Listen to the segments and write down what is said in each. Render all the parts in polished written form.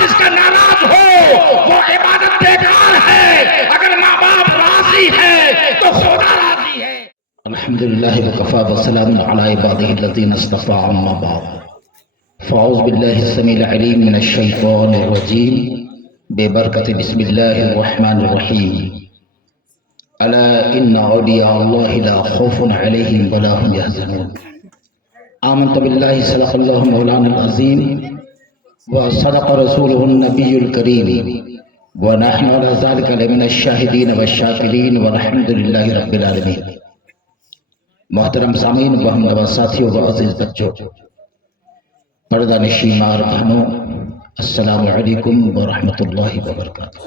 جس کا ناراض ہو وہ عبادت بیکار ہے، اگر ماں باپ راضی ہے تو خدا راضی ہے۔ الحمدللہ وکفی وسلام علی عبادہ الذین اصطفی، اما بعد فاعوذ باللہ السمیع العلیم من الشیطان الرجیم ببرکت بسم اللہ الرحمن الرحیم الا ان اولیاء اللہ لا خوف علیہم ولا هم یحزنون۔ آمنت باللہ صدق اللہ مولانا العظیم وصدق رسولہ النبی الکریم ونحن على ذلك لمن الشاہدین والشاکرین والحمد للہ رب العالمین۔ محترم سامعین و ہم نوا ساتھیوں و عزیز بچوں، پردہ نشین ماں بہنوں، السلام علیکم ورحمۃ اللہ وبرکاتہ۔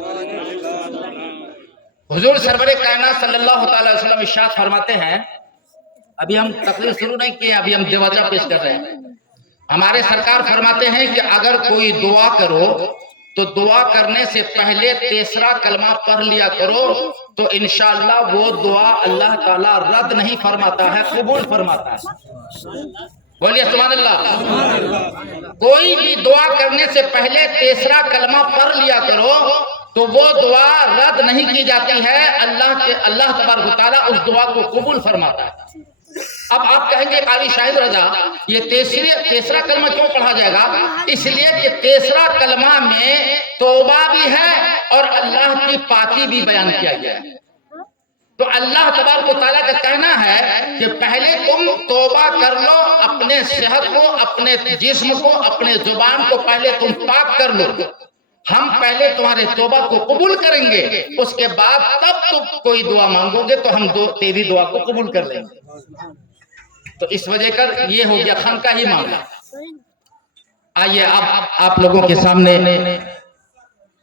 حضور سرور کائنات صلی اللہ تعالی وسلم ارشاد فرماتے ہیں، ابھی ہم تقریر شروع نہیں کیے، ابھی ہم دیواجہ پیش کر رہے ہیں۔ ہمارے سرکار فرماتے ہیں کہ اگر کوئی دعا کرو تو دعا کرنے سے پہلے تیسرا کلمہ پڑھ لیا کرو تو انشاءاللہ وہ دعا اللہ تعالیٰ رد نہیں فرماتا ہے، قبول فرماتا ہے۔ بولیے سبحان اللہ۔ کوئی بھی دعا کرنے سے پہلے تیسرا کلمہ پڑھ لیا کرو تو وہ دعا رد نہیں کی جاتی ہے، اللہ تبارک و تعالیٰ اس دعا کو قبول فرماتا ہے۔ اب آپ کہیں گے قاضی شاہد رضا یہ تیسرا کلمہ کیوں پڑھا جائے گا؟ اس لیے کہ تیسرا کلمہ میں توبہ بھی ہے اور اللہ کی پاکی بھی بیان کیا گیا ہے۔ تو اللہ تبارک و تعالیٰ کا کہنا ہے کہ پہلے تم توبہ کر لو، اپنے صحت کو، اپنے جسم کو، اپنے زبان کو پہلے تم پاک کر لو، ہم پہلے تمہارے توبہ کو قبول کریں گے، اس کے بعد تب تم کوئی دعا مانگو گے تو ہم تیری دعا کو قبول کر لیں گے۔ تو اس وجہ کر یہ ہو گیا خانقاہی معاملہ۔ آئیے اب آپ لوگوں کے سامنے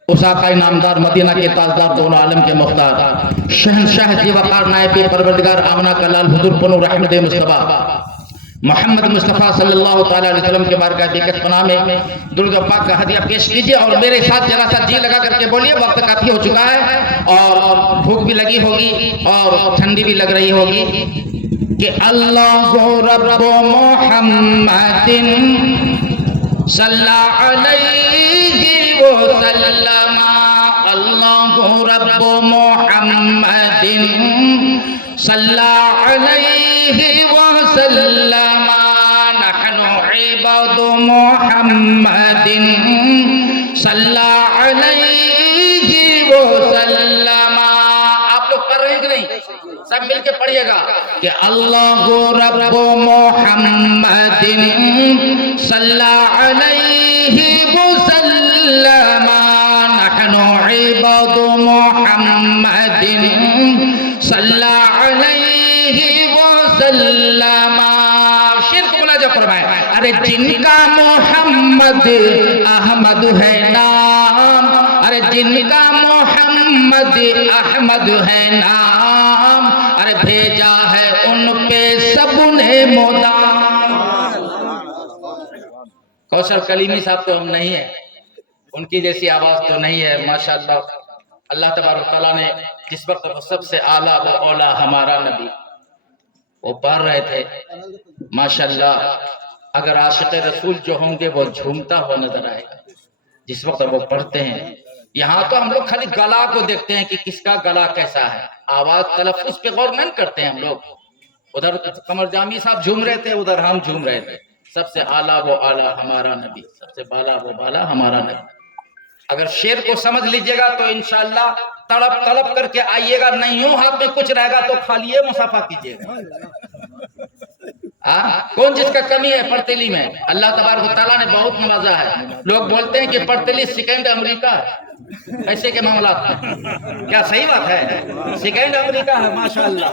اس آقائے نامدار مدینہ کے تاجدار دونوں عالم کے مختار شہنشاہ جی وقار نائب پروردگار آمنہ کا لال حضور پنو رحمت مصطفیٰ محمد مصطفیٰ صلی اللہ تعالیٰ علیہ وسلم کے بارگاہ دیکھت پناہ میں درود پاک کا ہدیہ پیش کیجئے اور میرے ساتھ ذرا سا جی لگا کر کے بولیے، وقت کافی ہو چکا ہے اور بھوک بھی لگی ہوگی اور ٹھنڈی بھی لگ رہی ہوگی کہ اللہ رب محمد صلی علیہ وسلم، اللہ رب محمد صلی علیہ وسلم، نحن عباد محمد صلی علیہ وسلم۔ آپ لوگ پڑھ رہے ہیں کہ نہیں؟ سب مل کے پڑھئے گا کہ اللہ رب محمد صلی علیہ وسلم، نحن عباد محمد صلی علیہ وسلم۔ شرک ملاجہ فرمائے، ارے جن کا محمد احمد ہے نام، ارے جن کا محمد احمد ہے نام، ارے بھیجا ہے ان پہ سب نے مدام۔ کوثر کلیمی صاحب تو ہم نہیں ہیں، ان کی جیسی آواز تو نہیں ہے، ماشاءاللہ۔ اللہ تبارک و تعالیٰ نے جس وقت سب سے اعلیٰ و اولا ہمارا نبی وہ پڑھ رہے تھے، ماشاءاللہ اگر عاشق رسول جو ہوں گے وہ جھومتا ہوا نظر آئے گا جس وقت وہ پڑھتے ہیں۔ یہاں تو ہم لوگ خالی گلا کو دیکھتے ہیں کہ کس کا گلا کیسا ہے، آواز تلفظ پہ غور نہیں کرتے ہیں ہم لوگ۔ ادھر قمر جامی صاحب جھوم رہے تھے، ادھر ہم جھوم رہے تھے۔ سب سے اعلیٰ وہ اعلیٰ ہمارا نبی، سب سے بالا وہ بالا ہمارا نبی۔ اگر شعر کو سمجھ لیجئے گا تو انشاءاللہ تڑپ تڑپ کر کے آئیے گا، نہیں یوں ہاتھ میں کچھ رہے گا تو کھالیے مصافحہ کیجئے گا۔ کون جس کا کمی ہے پرتلی میں؟ اللہ تبارک و تعالیٰ نے بہت نوازا ہے۔ لوگ بولتے ہیں کہ پرتلی سیکنڈ امریکہ ہے، ایسے کے معاملات ہیں، کیا صحیح بات ہے؟ سیکنڈ امریکہ ہے ماشاءاللہ۔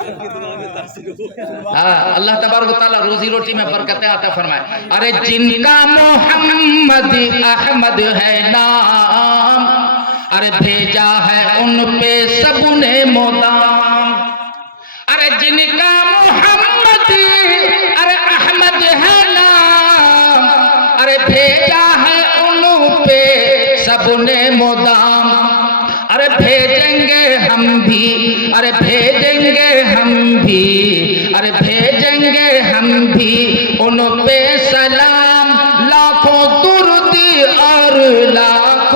اللہ تبارک و تعالیٰ روزی روٹی میں برکتیں عطا فرمائے۔ ارے جن کا محمد احمد ہے نام، ارے بھیجا ہے ان پہ سب نے مدام، ارے جن کا محمد ارے احمد ہے نام، ارے بھیجا ہے ان پہ سب نے مدام، ارے بھیجیں گے ہم بھی، ارے بھیجیں گے ہم بھی، ارے بھیجیں گے ہم بھی ان پہ سلام، لاکھوں درود اور لاکھوں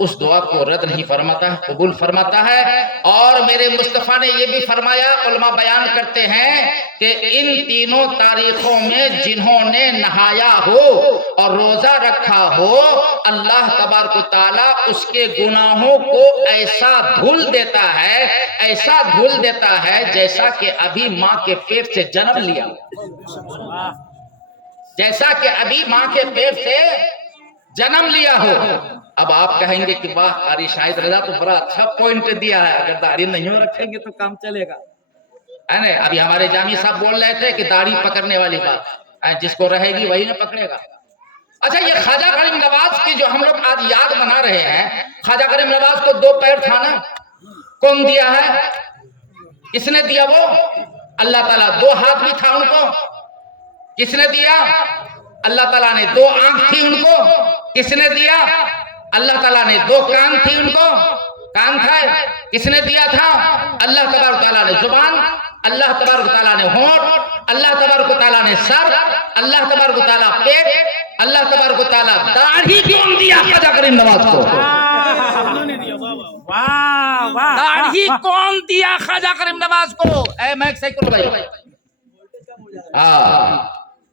اس دعا کو رد نہیں فرماتا، قبول فرماتا ہے۔ اور میرے مصطفیٰ نے یہ بھی فرمایا، علماء بیان کرتے ہیں کہ ان تینوں تاریخوں میں جنہوں نے نہایا ہو اور روزہ رکھا ہو، اللہ تبارک و تعالیٰ اس کے گناہوں کو ایسا دھل دیتا ہے، ایسا دھل دیتا ہے جیسا کہ ابھی ماں کے پیٹ سے جنم لیا، جیسا کہ ابھی ماں کے پیٹ سے جنم لیا ہو۔ اب آپ کہیں گے کہ واہ قاری شاہد رضا تو بڑا اچھا پوائنٹ دیا ہے، اگر داڑھی نہیں رکھیں گے تو کام چلے گا، ہے نا؟ ابھی ہمارے جامی صاحب بول رہے تھے کہ داڑھی پکڑنے والی بات، جس کو رہے گی وہی نہ پکڑے گا۔ اچھا، یہ خواجہ کریم نواز کی جو ہم لوگ آج یاد منا رہے ہیں، خواجہ کریم نواز کو 2 پیر تھا نا، کون دیا ہے؟ کس نے دیا؟ وہ اللہ تعالیٰ۔ 2 ہاتھ بھی تھا ان کو، کس نے دیا؟ اللہ تعالیٰ نے۔ 2 آنکھ تھی ان کو، کس نے دیا؟ اللہ تعالیٰ نے۔ 2 کان تھی ان کو، کان تھا، کس نے دیا تھا؟ اللہ تبارک تعالیٰ نے۔ زبان، اللہ تبارک تعالیٰ نے۔ ہونٹ، اللہ تبارک تعالیٰ نے۔ سر، اللہ تبارک تعالیٰ۔ پیٹ، اللہ تبارک تعالیٰ۔ داڑھی کون دیا خواجہ کریم نواز کو؟ داڑھی کون دیا خواجہ کریم نواز کو؟ اے میک سے کرو بھائی،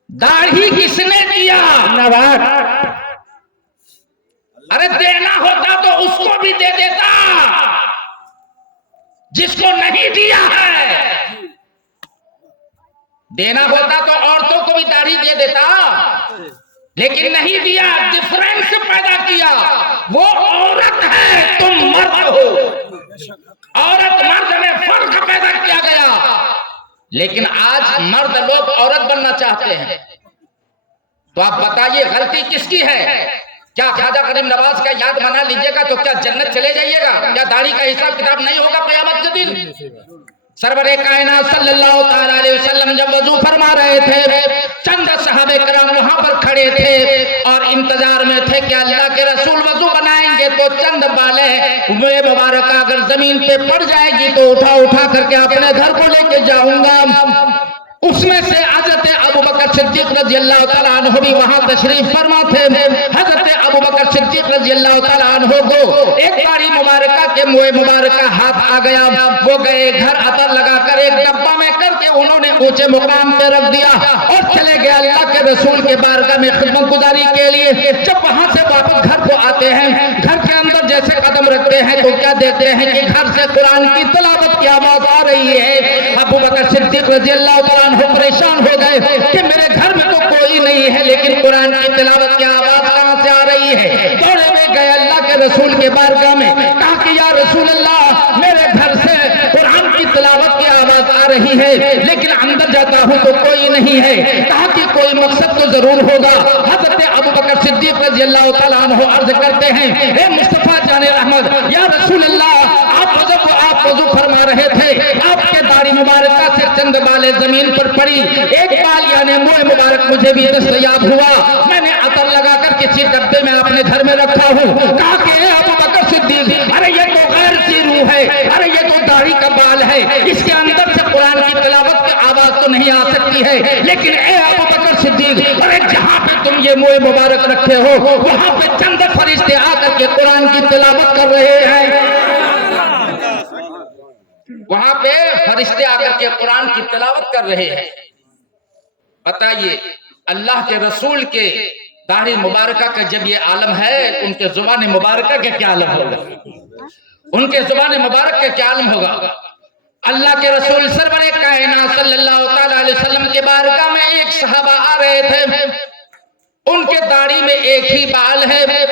داڑھی کس نے دیا؟ نواز۔ ارے دینا ہوتا تو اس کو بھی دے دیتا، جس کو نہیں دیا ہے۔ دینا ہوتا تو عورتوں کو بھی داڑھی دے دیتا، لیکن نہیں دیا، ڈفرینس پیدا کیا۔ وہ عورت ہے، تم مرد ہو، عورت مرد میں فرق پیدا کیا گیا۔ لیکن آج مرد لوگ عورت بننا چاہتے ہیں، تو آپ بتائیے غلطی کس کی ہے؟ کیا خواجہ کریم نواز کا یاد منا لیجئے گا تو کیا جنت چلے جائیے گا؟ کیا داڑھی کا حساب کتاب نہیں ہوگا قیامت کے دن؟ سرور کائنات صلی اللہ تعالی علیہ وسلم جب وضو فرما رہے تھے، چند صحابہ کرام وہاں پر کھڑے تھے اور انتظار میں تھے کہ اللہ کے رسول وضو بنائیں گے تو چند بالیں وہ مبارکہ اگر زمین پہ پڑ جائے گی تو اٹھا اٹھا کر کے اپنے گھر کو لے کے جاؤں گا۔ اس میں سے حضرت ابوبکر صدیق رضی اللہ تعالیٰ عنہ بھی وہاں تشریف فرما تھے۔ حضرت ابوبکر صدیق رضی اللہ تعالیٰ عنہ کو ایک داڑھی مبارکہ کے موئے مبارکہ ہاتھ آ گیا، وہ گئے گھر عطر لگا کر ایک ڈبہ میں کر کے انہوں نے اونچے مقام پہ رکھ دیا اور چلے گئے اللہ کے رسول کے بارگاہ میں خدمت گزاری کے لیے۔ جب وہاں سے واپس گھر کو آتے ہیں، گھر کے اندر جیسے قدم رکھتے ہیں تو کیا دیکھتے ہیں کہ گھر سے قرآن کی تلاوت کی آواز آ رہی ہے۔ ابوبکر صدیق رضی اللہ تعالیٰ عنہ پریشان ہو گئے کہ میرے گھر میں تو کوئی نہیں ہے، لیکن قرآن کی تلاوت کی آواز کہاں سے آ رہی ہے؟ دوڑے میں گئے اللہ کے رسول کے بارگاہ میں، کہا کہ یا رسول اللہ، میرے گھر سے قرآن کی تلاوت کی آواز آ رہی ہے، لیکن اندر جاتا ہوں تو کوئی نہیں ہے۔ کہا کہ کوئی مقصد تو ضرور ہوگا۔ حضرت ابوبکر صدیق رضی اللہ تعالیٰ عنہ عرض کرتے ہیں، اے مصطفیٰ جان رحمت، یا رسول اللہ، آپ وضو فرما رہے تھے، آپ کے داڑھی مبارکہ سے چند بالیں زمین پر پڑی، ایک بال یعنی منہ مبارک مجھے بھی دستیاب ہوا، میں نے عطر لگا کر کسی ڈبے میں اپنے گھر میں رکھا ہوں۔ کہا کہ اے ابوبکر صدیق، ارے یہ تو غیر سی روح ہے، ارے یہ تو داڑھی کا بال ہے، اس کے اندر سے قرآن کی تلاوت کی آواز تو نہیں آ سکتی ہے، لیکن اے ابوبکر صدیق، ارے جہاں پہ تم یہ منہ مبارک رکھے ہو وہاں پہ چند فرشتے آ کر کے قرآن کی تلاوت کر رہے ہیں، وہاں پہ فرشتے آ کر کے قرآن کی تلاوت کر رہے ہیں۔ بتائیے اللہ کے رسول کے داڑھی مبارکہ کا جب یہ عالم ہے، ان کے زبان مبارکہ کا کیا عالم ہوگا؟ ان کے زبان مبارک کا کیا عالم ہوگا؟ اللہ کے رسول سرور کائنات صلی اللہ تعالی علیہ وسلم کے بارگاہ میں ایک صحابہ آ رہے تھے، ان کے داڑھی میں ایک ہی بال ہے۔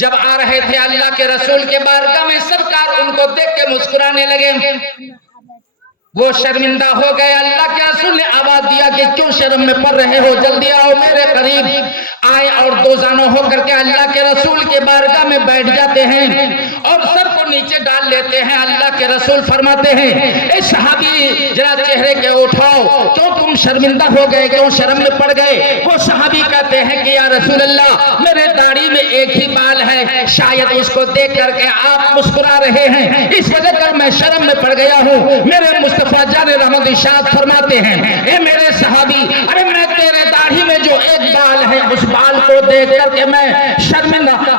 جب آ رہے تھے اللہ کے رسول کے بارگاہ میں، سرکار ان کو دیکھ کے مسکرانے لگے، وہ شرمندہ ہو گئے۔ اللہ کے رسول نے آواز دیا کہ کیوں شرم میں پڑ رہے ہو، جلدی آؤ میرے قریب آئے، اور دو زانوں ہو کر کے اللہ کے رسول کے بارگاہ میں بیٹھ جاتے ہیں اور سر کو نیچے ڈال لیتے ہیں۔ اللہ کے رسول فرماتے ہیں، اے صحابی ذرا چہرے کے اٹھاؤ، کیوں تم شرمندہ ہو گئے، کیوں شرم میں پڑ گئے؟ وہ صحابی کہتے ہیں کہ یا رسول اللہ، میرے داڑھی میں ایک ہی بال ہے، شاید اس کو دیکھ کر کے آپ مسکرا رہے ہیں، اس وجہ کر میں شرم میں پڑ گیا ہوں۔ میرے مصطفیٰ جان رحمت ارشاد فرماتے ہیں، اے میرے صحابی، ارے میں تیرے داڑھی میں جو ایک بال ہے اس بال کو دیکھ کر کے میں شرمندہ،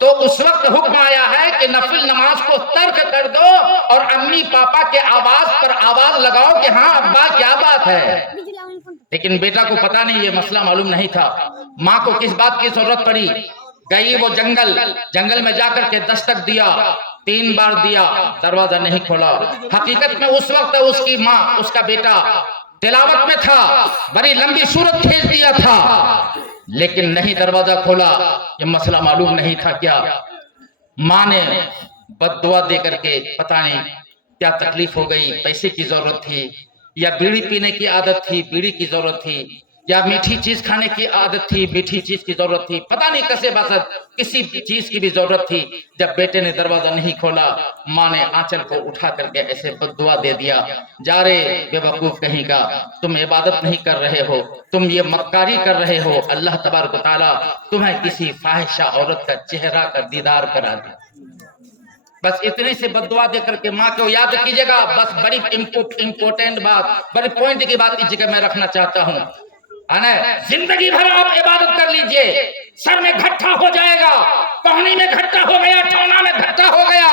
تو اس وقت حکم آیا ہے کہ نفل نماز کو ترک کر دو اور امی پاپا کے آواز پر آواز لگاؤ کہ ہاں ابا کیا بات ہے. لیکن بیٹا کو پتا نہیں، یہ مسئلہ معلوم نہیں تھا. ماں کو کس بات کی ضرورت پڑی؟ گئی وہ جنگل میں جا کر کے دستک دیا، 3 بار دیا، دروازہ نہیں کھولا. حقیقت میں اس وقت اس کی ماں، اس کا بیٹا تلاوت میں تھا، بڑی لمبی سورت کھینچ دیا تھا، لیکن نہیں دروازہ کھولا. یہ مسئلہ معلوم نہیں تھا کیا؟ ماں نے بد دعا دے کر کے پتہ نہیں کیا تکلیف ہو گئی، پیسے کی ضرورت تھی یا بیڑی پینے کی عادت تھی، بیڑی کی ضرورت تھی، یا میٹھی چیز کھانے کی عادت تھی، میٹھی چیز کی ضرورت تھی، پتہ نہیں کیسے باسط کسی چیز کی بھی ضرورت تھی. جب بیٹے نے دروازہ نہیں کھولا، ماں نے آنچل کو اٹھا کر کے ایسے بد دعا دے دیا، جا رے بے وقوف کہیں کا، تم عبادت نہیں کر رہے ہو، تم یہ مکاری کر رہے ہو، اللہ تبارک و تعالیٰ تمہیں کسی فاحشہ عورت کا چہرہ کا دیدار کرا دے. بس اتنے سے بد دعا دے کر کے ماں کو یاد کیجئے گا. بس بڑی امپورٹنٹ بات، بڑی پوائنٹ کی بات اس جگہ میں رکھنا چاہتا ہوں. زندگی بھر آپ عبادت کر لیجئے، سر میں گھٹا ہو جائے گا، پہنی میں گھٹا ہو گیا، ٹھونا میں گھٹا ہو گیا.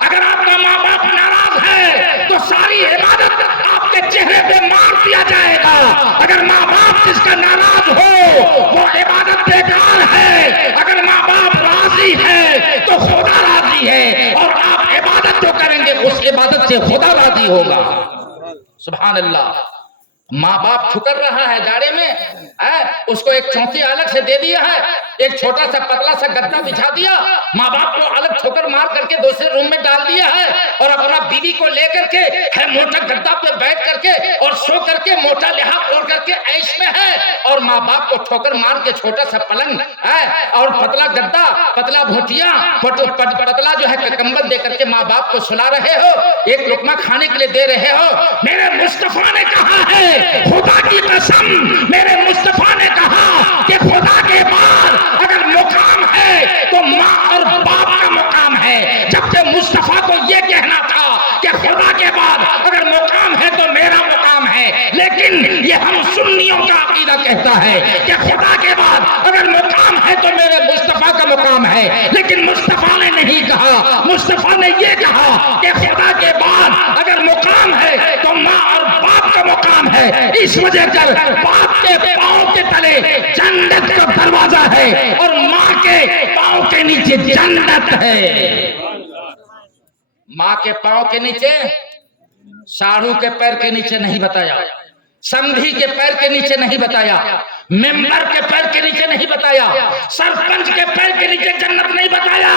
اگر آپ کا ماں باپ ناراض ہے تو ساری عبادت آپ کے چہرے پہ مار دیا جائے گا. اگر ماں باپ جس کا ناراض ہو وہ عبادت بیکار ہے. اگر ماں باپ راضی ہے تو خدا راضی ہے، اور آپ عبادت جو کریں گے اس عبادت سے خدا راضی ہوگا. سبحان اللہ. ماں باپ ٹھکر رہا ہے جاڑے میں، اس کو ایک چوکی الگ سے دے دیا ہے، ایک چھوٹا سا پتلا سا گدا بچھا دیا، ماں باپ کو الگ ٹھوکر مار کر کے دوسرے روم میں ڈال دیا ہے، اور اپنا بیوی کو لے کر کے ہے موٹا گدا پہ بیٹھ کر کے اور سو کر کے موٹا لحاف اوڑھ کر کے عیش میں ہے. اور ماں باپ کو ٹھوکر مار کے چھوٹا سا پلنگ اور پتلا گدا، پتلا بھوٹیا، پتلا جو ہے کمبل دے کر کے ماں باپ کو سلا رہے ہو، ایک لقمہ کھانے کے لیے دے رہے ہو. میرے مصطفیٰ نے کہا ہے، خدا کی قسم میرے مصطفیٰ نے کہا کہ خدا کے بعد اگر مقام ہے تو ماں اور باپ کا مقام ہے. جبکہ مصطفیٰ کو یہ کہنا تھا کہ خدا کے بعد اگر مقام ہے تو میرا مقام ہے، لیکن یہ ہم سنیوں کا عقیدہ کہتا ہے کہ خدا کے بعد اگر مقام ہے تو میرے مصطفیٰ کا مقام ہے. لیکن مصطفیٰ نے نہیں کہا، مصطفیٰ نے یہ کہا کہ خدا کے بعد اگر مقام ہے تو ماں اور باپ کا مقام ہے. اس وجہ سے باپ کے پاؤں کے تلے جنت کا دروازہ ہے اور ماں کے پاؤں کے نیچے جنت ہے. ماں کے پاؤں کے نیچے، ساڑھو کے پیر کے نیچے نہیں بتایا، سمدھی کے پیر کے نیچے نہیں بتایا، ممبر کے پیر کے نیچے نہیں بتایا، سرپنچ کے پیر کے نیچے جنت نہیں بتایا،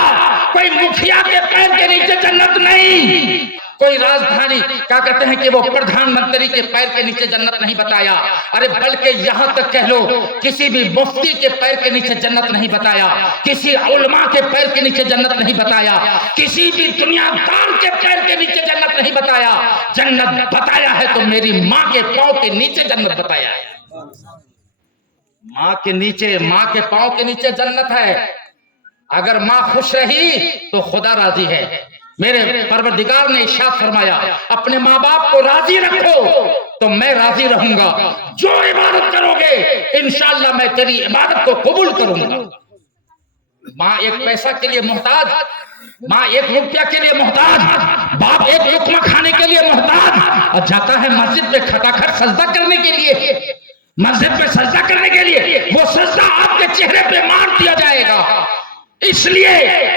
کوئی مکھیا کے پیر کے نیچے جنت نہیں، کوئی راجدھانی کیا کہتے ہیں کہ وہ پردھان منتری کے پیر کے نیچے جنت نہیں بتایا. ارے بلکہ یہاں تک کہہ لو کسی بھی مفتی کے پیر کے نیچے جنت نہیں بتایا، کسی علماء کے پیر کے نیچے جنت نہیں بتایا، کسی بھی دنیا دار کے پیر کے نیچے جنت نہیں بتایا. جنت بتایا ہے تو میری ماں کے پاؤں کے نیچے جنت بتایا ہے. ماں کے نیچے، ماں کے پاؤں کے نیچے جنت ہے. اگر ماں خوش رہی تو خدا راضی ہے. میرے پروردگار نے ارشاد فرمایا اپنے ماں باپ کو راضی رکھو تو میں راضی رہوں گا. جو عبادت کرو گے انشاءاللہ میں تیری عبادت کو قبول کروں گا. ماں ایک پیسہ کے لیے محتاج، ماں ایک روپیہ کے لیے محتاج، باپ ایک لقمہ کھانے کے لیے محتاج، اور جاتا ہے مسجد میں کھٹا کھٹ سجدہ کرنے کے لیے، مسجد میں سجدہ کرنے کے لیے. وہ سجدہ آپ کے چہرے پہ مار دیا جائے گا، اس لیے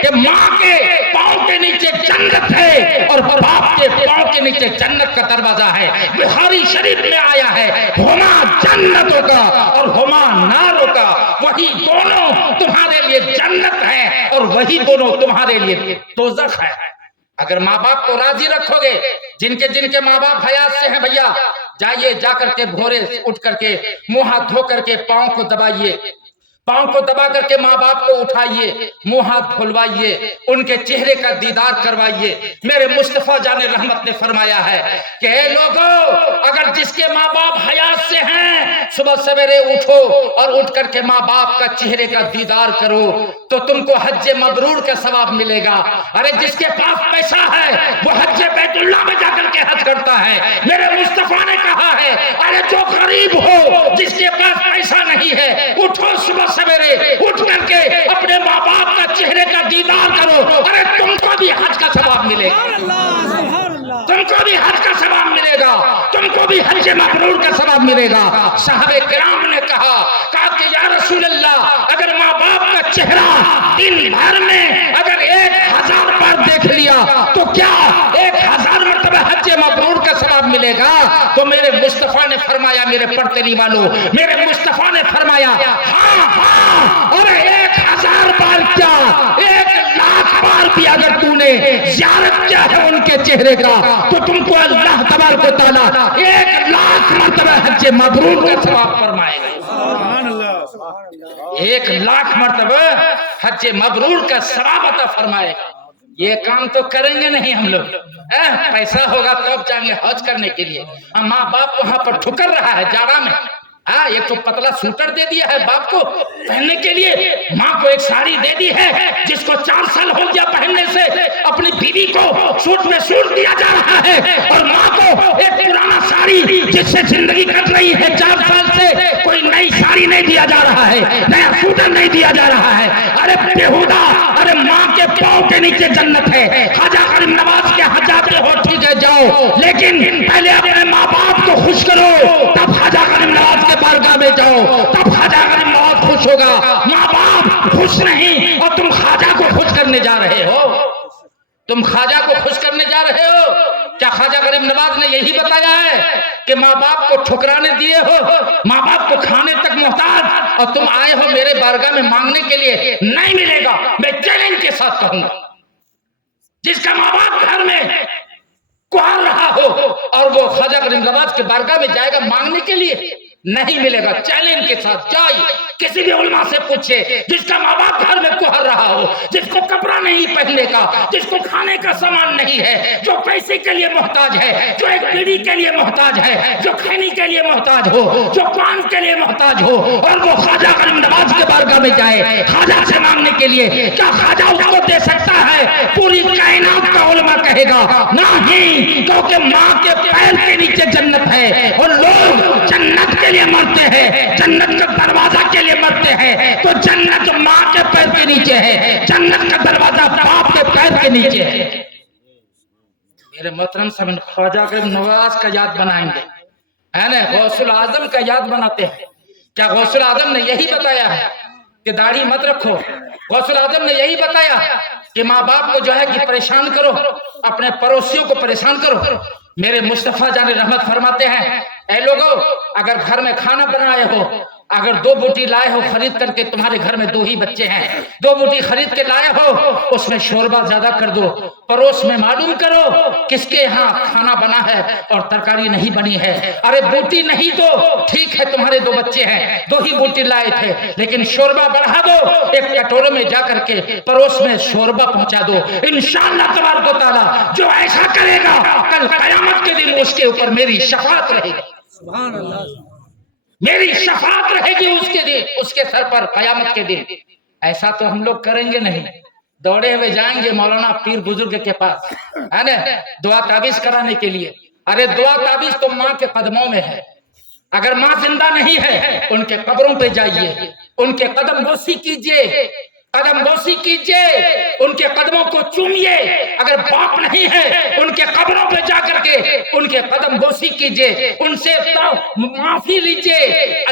کہ ماں کے پاؤں کے نیچے جنت ہے اور باپ کے پاؤں کے نیچے جنت کا دروازہ ہے. بخاری شریف میں آیا ہے ہما جنتوں کا اور ہما ناروں کا، وہی دونوں تمہارے لیے جنت ہے اور وہی دونوں تمہارے لیے دوزخ ہے. اگر ماں باپ کو راضی رکھو گے، جن کے ماں باپ حیات سے ہیں بھیا، جائیے جا کر کے بھورے اٹھ کر کے منہ ہاتھ دھو کر کے پاؤں کو دبائیے، پاؤں کو دبا کر کے ماں باپ کو اٹھائیے، منہ ہاتھ دھلوائیے، ان کے چہرے کا دیدار کروائیے. میرے مصطفیٰ جان رحمت نے فرمایا ہے کہ اے لوگو، اگر جس کے ماں باپ حیات سے ہیں صبح سویرے اٹھو اور اٹھ کر کے ماں باپ کا چہرے کا دیدار کرو تو تم کو حج مبرور کا ثواب ملے گا. ارے جس کے پاس پیسہ ہے وہ حج بیت اللہ میں جا کر کے حج کرتا ہے. میرے مصطفیٰ نے کہا ہے ارے جو غریب ہو، جس کے پاس پیسہ نہیں ہے، اٹھو صبح سویرے اٹھ کر کے اپنے ماں باپ کا چہرے کا دیدار کرو، ارے تم کو بھی حج کا ثواب ملے گا، تم کو بھی حج کا ثواب ملے گا، تم کو بھی حج مبرور کا ثواب ملے گا۔ صحابہ کرام نے کہا کہ یا رسول اللہ اگر ماں باپ کا چہرہ دن بھر میں اگر 1000 بار دیکھ لیا تو کیا 1000 مرتبہ حج مبرور کا ثواب ملے گا؟ تو میرے مصطفیٰ نے فرمایا، میرے پڑھتے والوں، میرے مصطفیٰ نے فرمایا ہاں ہاں، اور 1000 بار کیا 1,00,000 بار بھی اگر تو نے زیارت کیا ہے ان کے چہرے کا تو تم کو اللہ تبارک و تعالیٰ 1,00,000 مرتبہ حج مبرور کا ثواب فرمائے گا۔ 1,00,000 مرتبہ حج مبرور کا ثواب عطا فرمائے گا۔ یہ کام تو کریں گے نہیں ہم لوگ، پیسہ ہوگا تب جائیں گے حج کرنے کے لیے۔ ماں باپ وہاں پر ٹھکر رہا ہے جاڑا میں، ایک تو پتلا سوٹر دے دیا ہے باپ کو پہننے کے لیے، ماں کو ایک ساڑی دے دی ہے جس کو 4 سال ہو گیا پہننے سے، اپنی بیوی کو سوٹ میں سوٹ دیا جا رہا ہے، اور ماں کو ایک پرانا ساڑی جس سے زندگی کٹ رہی ہے 4 سال سے، کوئی نئی ساڑی نہیں دیا جا رہا ہے، نیا سوٹر نہیں دیا جا رہا ہے۔ ارے بےہودہ، ارے ماں کے پاؤں کے نیچے جنت ہے۔ خواجہ غریب نواز کے یہاں جاتے ہو ٹھیک ہے جاؤ، لیکن پہلے اپنے ماں باپ کو خوش کرو، تب خواجہ غریب نواز کے بارگاہ میں جاؤ، تب خواجہ غریب نواز خوش ہوگا۔ ماں باپ خوش نہیں اور تم خواجہ کو خوش کرنے جا رہے ہو، تم خواجہ کو خوش کرنے جا رہے ہو۔ کیا خواجہ غریب نواز نے یہی بتایا ہے کہ ماں باپ کو ٹھکرانے دیے ہو، ماں باپ کو کھانے تک محتاج، اور تم آئے ہو میرے بارگاہ میں مانگنے کے لیے؟ نہیں ملے گا۔ میں چیلنج کے ساتھ کہوں گا، جس کا ماں باپ گھر میں کوہر رہا ہو اور وہ خواجہ غریب نواز کے بارگاہ میں جائے گا مانگنے کے لیے، نہیں ملے گا۔ چیلنج کے ساتھ جائے کسی بھی علماء سے پوچھے، جس کا ماں باپ گھر میں کوہر رہا ہو، جس کو کپڑا نہیں پہننے کا، جس کو کھانے کا سامان نہیں ہے، جو پیسے کے لیے محتاج ہے، جو ایک بیڑی کے لیے محتاج ہے، جو کھینے کے لیے محتاج ہو، جو پان کے لیے محتاج ہو، اور وہ خواجہ غریب نواز کے بارگاہ میں جائے خواجہ سے مانگنے کے لیے، کیا خواجہ اس کو دے سکتا ہے؟ پوری کائنات کا علماء کہے گا نہیں، کیونکہ ماں کے پیر کے نیچے جنت ہے، اور لوگ جنت کے لیے مرتے ہیں، جنت کا دروازہ کے لیے مرتے ہیں، تو جنت ماں کے پیر کے نیچے ہے، جنت کا دروازہ باپ کے پیر کے نیچے ہے۔ میرے محترم سامعین، خواجہ غریب نواز کا یاد بنائیں گے، ہے نا؟ غوث العظم کا یاد بناتے ہیں۔ کیا غوث العظم نے یہی بتایا ہے کہ داڑھی مت رکھو؟ غوث العظم نے یہی بتایا کہ ماں باپ کو جو ہے کہ پریشان کرو، اپنے پڑوسیوں کو پریشان کرو؟ میرے مصطفیٰ جان رحمت فرماتے ہیں، اے لوگو اگر گھر میں کھانا بنائے ہو، اگر 2 بوٹی لائے ہو خرید کر کے، تمہارے گھر میں 2 ہی بچے ہیں، 2 بوٹی خرید کے لائے ہو، اس میں شوربہ زیادہ کر دو، پڑوس میں معلوم کرو کس کے ہاں کھانا بنا ہے اور ترکاری نہیں بنی ہے۔ ارے بوٹی نہیں تو ٹھیک ہے، تمہارے 2 بچے ہیں، 2 ہی بوٹی لائے تھے، لیکن شوربہ بڑھا دو، ایک کٹورے میں جا کر کے پڑوس میں شوربہ پہنچا دو۔ انشاءاللہ تبارک و تعالیٰ جو ایسا کرے گا کل قیامت کے دن اس کے اوپر میری شفاعت رہے گی، سبحان اللہ، میری شفاعت رہے گی اس کے دن، اس کے سر پر قیامت کے دن۔ ایسا تو ہم لوگ کریں گے نہیں، دوڑے ہوئے جائیں گے مولانا پیر بزرگ کے پاس، ہے نا، دعا تعویذ کرانے کے لیے۔ ارے دعا تعویذ تو ماں کے قدموں میں ہے، اگر ماں زندہ نہیں ہے ان کے قبروں پہ جائیے، ان کے قدم بوسی کیجئے، قدم بوسی کیجئے، ان کے قدموں کو چومیے۔ اگر باپ نہیں ہے ان کے قبروں پہ جا کر کے ان کے قدم بوسی کیجئے، ان سے معافی لیجئے،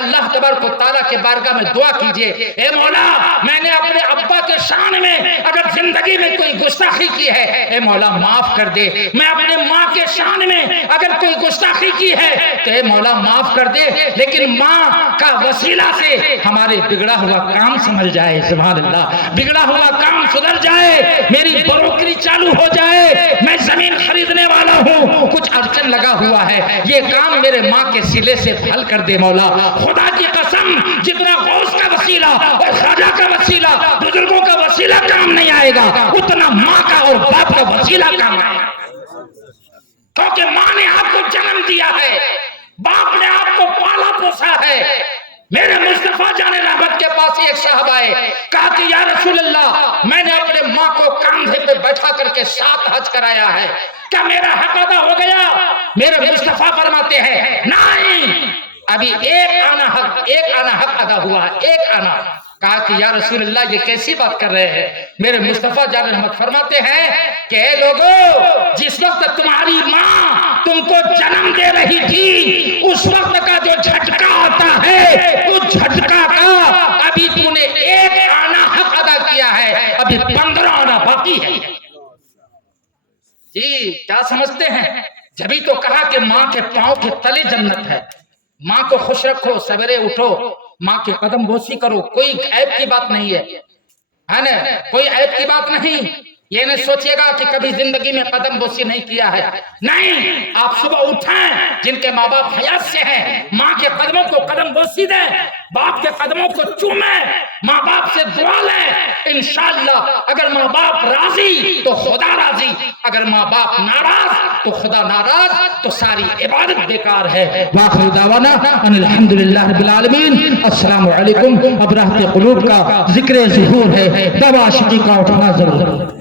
اللہ تبارک و تعالیٰ کے بارگاہ میں دعا کیجئے، اے مولا میں نے اپنے ابا کے شان میں اگر زندگی میں کوئی گستاخی کی ہے، اے مولا معاف کر دے۔ میں اپنے ماں کے شان میں اگر کوئی گستاخی کی ہے تو اے مولا معاف کر دے، لیکن ماں کا وسیلہ سے ہمارے بگڑا ہوا کام سنبھل جائے، سبحان اللہ، بگڑا ہوا کام سدھر جائے، میری بروکری چالو ہو جائے، میں زمین خریدنے والا ہوں، کچھ ارچن لگا ہوا ہے، یہ کام میرے ماں کے سلے سے حل کر دے مولا۔ خدا کی قسم جتنا غوث کا وسیلہ اور خواجہ کا وسیلہ، بزرگوں کا وسیلہ کام نہیں آئے گا، اتنا ماں کا اور باپ کا وسیلہ کام آئے گا، کیونکہ ماں نے آپ کو جنم دیا ہے، باپ نے آپ کو پالا پوسا ہے۔ میرے مصطفیٰ جان رحمت کے پاس ایک صاحب آئے، کہا کہ یا رسول اللہ میں نے اپنے ماں کو کاندھے پہ بیٹھا کر کے 7 حج کرایا ہے، کیا میرا حق ادا ہو گیا؟ میرے مصطفیٰ فرماتے ہیں نہیں، ابھی ایک آنا حق ادا ہوا ہے، ایک آنا۔ کہا کہ یا رسول اللہ یہ کیسی بات کر رہے ہیں؟ میرے مصطفیٰ جان رحمت فرماتے ہیں کہ اے لوگوں، جس وقت تمہاری ماں تم کو جنم دے رہی تھی اس وقت کا جو جھٹکا آتا ہے اس جھٹکا کا ابھی تم نے 1 آنا حق ادا کیا ہے، ابھی 15 آنا باقی ہے۔ جی کیا سمجھتے ہیں؟ جبھی تو کہا کہ ماں کے پاؤں کے تلے جنت ہے۔ ماں کو خوش رکھو، سویرے اٹھو، ماں کے قدم بوسی کرو، کوئی عیب کی بات نہیں ہے نا، کوئی عیب کی بات نہیں۔ یہ نہیں سوچیے گا کہ کبھی زندگی میں قدم بوسی نہیں کیا ہے، نہیں، آپ صبح اٹھیں، جن کے ماں باپ حیات سے ہیں ماں کے قدموں کو قدم بوسی دیں، باپ کے قدموں کو چومیں، ماں باپ سے دعا لیں، انشاءاللہ اگر ماں باپ راضی تو خدا راضی، اگر ماں باپ ناراض تو خدا ناراض، تو ساری عبادت بیکار ہے۔ وآخر دعوانا ان الحمدللہ رب العالمین۔ السلام علیکم۔ اب راحت قلوب کا ذکر ظہور ہے، دعوا عاشقی کا اٹھانا ضرور۔